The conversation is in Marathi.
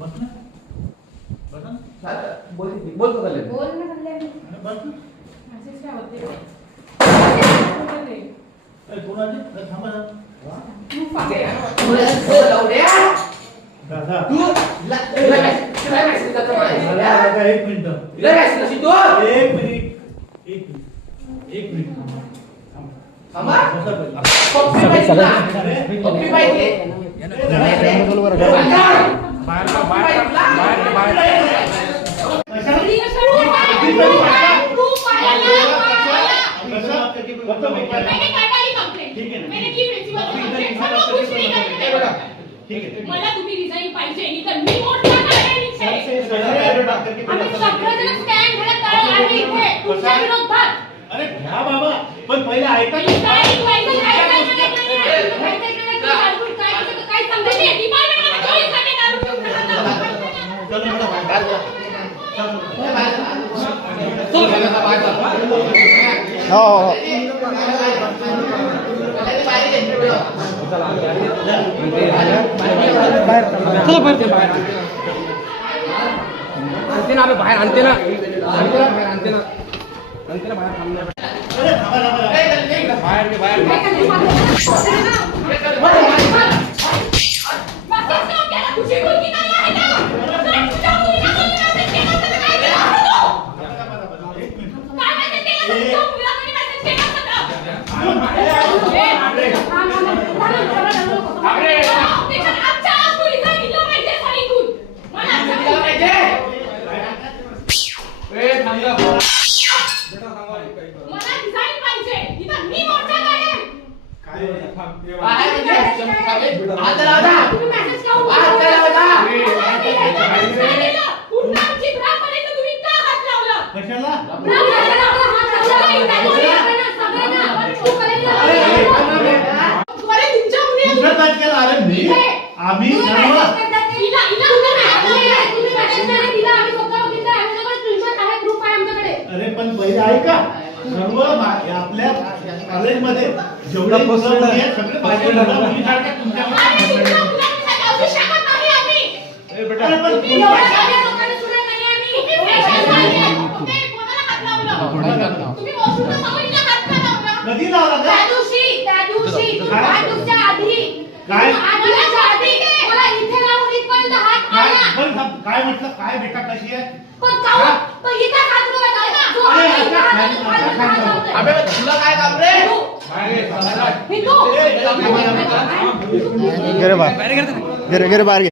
बस ना बस ना बोल बोल ना कल्याण. बोल ना कल्याण. बस ना. असेच काय होते कोणाची थांबा ना. तू पागे दादा तू तुला मेसेज करतो दादा एक मिनिट तुला मेसेज कशी तू एक मिनिट एक मिनिट थांबा. बसा पहिले. पप्पी पाहिजे ना. पप्पी पाहिजे. मला तुम्ही रिझाईन पाहिजे नाही तर मी मोठा काढेन आम्ही सगळेजण स्टँड घालत तयार आहे इथे तुमच्या विरोधात. अरे घ्या बाबा पण पहिले ऐका काय समजायचे डिपार्टमेंटला चोरी साठी दारू हो हो बाहेर आणते ना अरे पण पहिले ऐका सर्व आपल्या कॉलेजमध्ये जेवढे मुलं आहे सगळे पाहिजे कधी लावला त्या दिवशी काय काय म्हटलं काय बेटा कशी आहे अबे तुला काय काम रे हिंदू घरे बाहेर घे